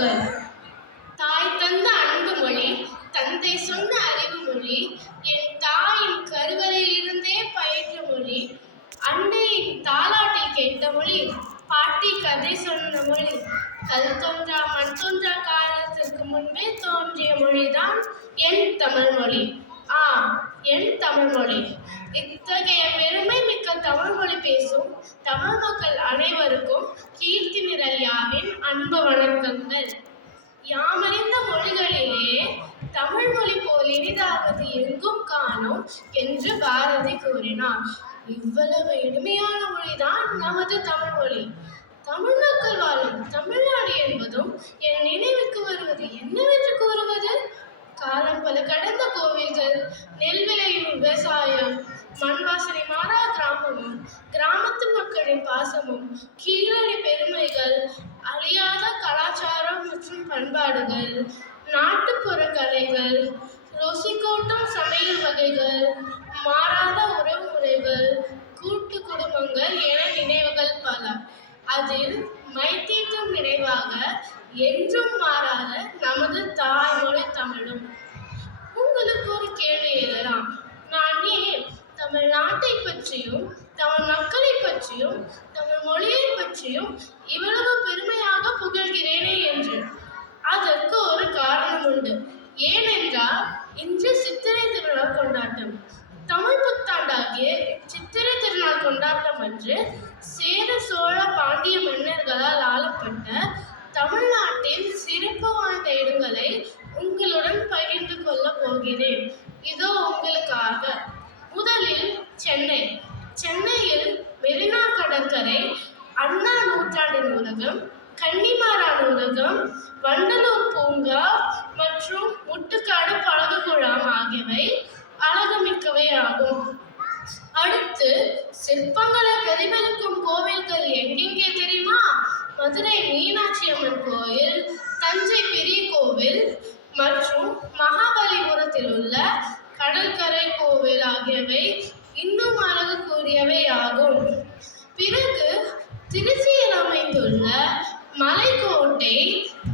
வணக்கங்கள். தாய் தந்த அன்பு மொழி, தந்தை சொன்ன அறிவு மொழி, என் தாயின் கருவறையில் இருந்தே பயின்ற மொழி, அன்னையின் தாலாட்டில் கேட்ட மொழி, பாட்டி கதை சொன்ன மொழி, கல் தோன்றா மண் தோன்றா காலத்திற்கு முன்பே தோன்றிய மொழிதான் என் தமிழ் மொழி. ஆம், என் தமிழ் மொழி. இத்தகைய பெருமை மிக்க தமிழ் மொழி பேசும் தமிழ் மக்கள் அனைவருக்கும் கீர்த்தி நிரல்யாவின் அன்பு வணக்கங்கள். யாமறிந்த மொழிகளிலே தமிழ் மொழி போல் இனிதாவது எங்கும் காணோம் என்று பாரதி கூறினார். இவ்வளவு இனிமையான மொழிதான் நமது தமிழ் மொழி. தமிழ் மக்கள் வாழும் தமிழ்நாடு என்பதும் என் நினைவுக்கு வருவது என்னவென்று கூறுவது? காலம் பல கடந்த கோவில்கள், நெல் விளையும் விவசாயம், மண் வாசனை மாறா கிராமமும், கிராமத்து மக்களின் பாசமும், கீழடி பெருமைகள், அழியாத கலாச்சாரம் மற்றும் பண்பாடுகள், நாட்டுப்புற கலைகள், ருசிக்கூட்டும் சமையல் வகைகள், மாறாத உறவு முறைகள், கூட்டு குடும்பங்கள் என நினைவுகள் பல. அதில் மைத்தீட்டும் நினைவாக என்றும் மாறாத நமது தாய்மொழி தமிழும். உங்களுக்கு ஒரு கேள்வி எழலாம், நான் ஏன் தமிழ்நாட்டை பற்றியும் தமிழ் மக்களை பற்றியும் தமிழ் மொழியை பற்றியும் இவ்வளவு பெருமையாக புகழ்கிறேனே என்று. அதற்கு ஒரு காரணம் உண்டு. ஏனென்றால் இன்று சித்திரை திருநாள் கொண்டாட்டம். தமிழ் புத்தாண்டாகிய சித்திரை திருநாள் கொண்டாட்டம் அன்று சேர சோழ பாண்டிய மன்னர்களால் ஆளப்பட்ட தமிழ்நாட்டின் சிறப்பு வாய்ந்த இடங்களை உங்களுடன் பகிர்ந்து கொள்ள போகிறேன். இதோ உங்களுக்காக. முதலில் சென்னை. சென்னையில் மெரினா கடற்கரை, அண்ணா நூற்றாண்டு நூலகம், கன்னிமாரா நூலகம், வண்டலூர் பூங்கா மற்றும் முட்டுக்காடு படகு குழாம் ஆகியவை அழகுமிக்கவை ஆகும். அடுத்து சிற்பங்களை பிரதிபலிக்கும் கோவில்கள் எங்கெங்கே தெரியுமா? மதுரை மீனாட்சி அம்மன் கோயில், தஞ்சை பெரிய கோவில் மற்றும் மகாபலிபுரத்தில் உள்ள கடற்கரை கோவில் ஆகியவை இன்னும் அழகு கூறியவை ஆகும். பிறகு திருச்சியில் அமைந்துள்ள மலைக்கோட்டை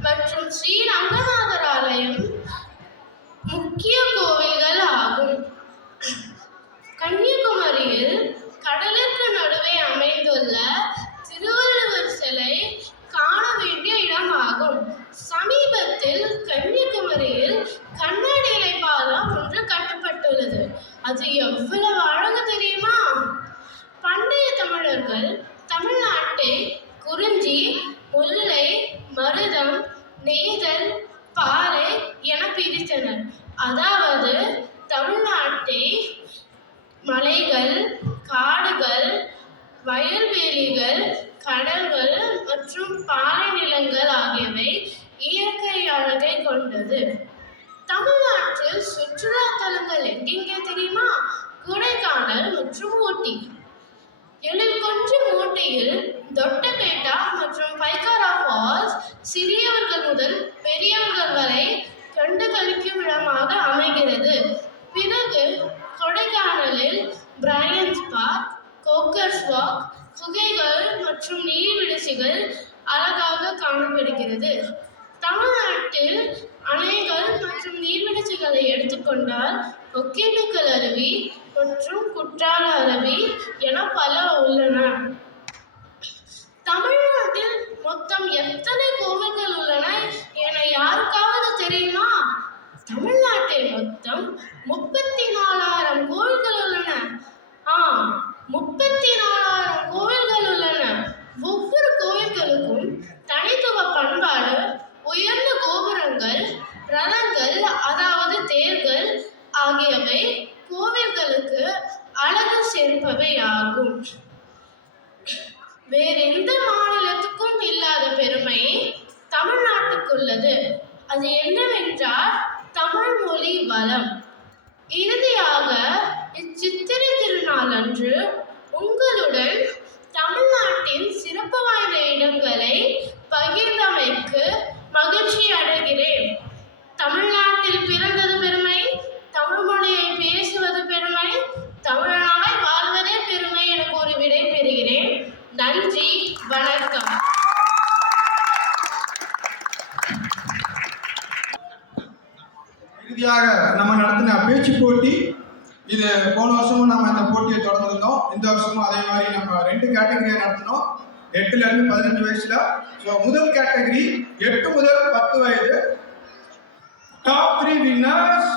மற்றும் ஸ்ரீரங்கநாதர் ஆலயம் முக்கிய கோவில்கள் ஆகும். கன்னியாகுமரியில் கடலுக்கு நடுவே அமைந்துள்ள திருவள்ளுவர் சிலை காண வேண்டிய இடமாகும். சமீபத்தில் கன்னியாகுமரியில் கண்ணாடி இலை பாலம் ஒன்று கட்டப்பட்டுள்ளது. அது எவ்வளவு அழகு தெரியுமா? பண்டைய தமிழர்கள் தமிழ்நாட்டை குறிஞ்சி, முல்லை, மருதம், நெய்தல், பாலை என பிரித்தனர். அதாவது தமிழ்நாட்டை மலைகள், காடுகள், வயல்வெளிகள், கடல்கள் மற்றும் பாலை நிலங்கள் ஆகியவை இயற்கை அழகை கொண்டது. தமிழ்நாட்டில் சுற்றுலா தலங்கள் எங்கெங்கே தெரியுமா? கொடைக்கானல் மற்றும் ஊட்டி. எழில் கொஞ்சம் ஊட்டியில் தொட்டபெட்டா மற்றும் பைக்காரா ஃபால்ஸ் சிறியவர்கள் முதல் பெரியவர்கள் வரை கண்டு கழிக்கும் இடமாக அமைகிறது. பிறகு கொடைக்கானலில் பிரையன்ஸ் பார்க், கோக்கர்ஸ் வாக், குகைகள் மற்றும் நீர்வீழ்ச்சிகள் அழகாக காணப்படுகிறது. தமிழ்நாட்டில் அணைகள் மற்றும் நீர்வீழ்ச்சிகளை எடுத்துக்கொண்டால் ஒகேனக்கல் அருவி மற்றும் குற்றால அருவி என பல உள்ளன. தமிழ்நாட்டில் மொத்தம் எத்தனை கோவில்கள் உள்ளன என யாருக்காவது தெரியுமா? தமிழ்நாட்டில் மொத்தம் 34,000 கோவில்கள் உள்ளன. ஆம், 34,000 கோவில்கள் உள்ளன. ஒவ்வொரு கோவில்களுக்கும் தனித்துவ பண்பாடு, உயர்ந்த கோபுரங்கள், ரதங்கள் அதாவது தேர்கள் ஆகியவை கோவில்களுக்கு அழகு சேர்ப்பவை ஆகும். வேறெந்த மாநிலத்துக்கும் இல்லாத பெருமை தமிழ்நாட்டுக்குள்ளது. அது என்னவென்றால் தமிழ் மொழி வளம். இறுதியாக இச்சித்திரை திருநாள் அன்று உங்களுடன் தமிழ்நாட்டின் சிறப்பு வாய்ந்த இடங்களை பகிர்ந்தமைக்கு மகிழ்ச்சி அடைகிறேன். தமிழ்நாட்டில் பிறந்தது பெருமை, தமிழ் மொழியை பேசுவது பெருமை, தமிழனாய் வாழ்வதே பெருமை என கூறி விடை பெறுகிறேன். நன்றி, வணக்கம். இறுதியாக நம்ம நடத்தின பேச்சு போட்டி. இது போன வருஷமும் நம்ம இந்த போட்டியை தொடர்ந்துருந்தோம். இந்த வருஷமும் அதே மாதிரி நம்ம 2 கேட்டகரியை நடத்தினோம், 8ல இருந்து 15 வயசுல. ஸோ முதல் கேட்டகரி 8 முதல் 10 வயது. Top 3 winners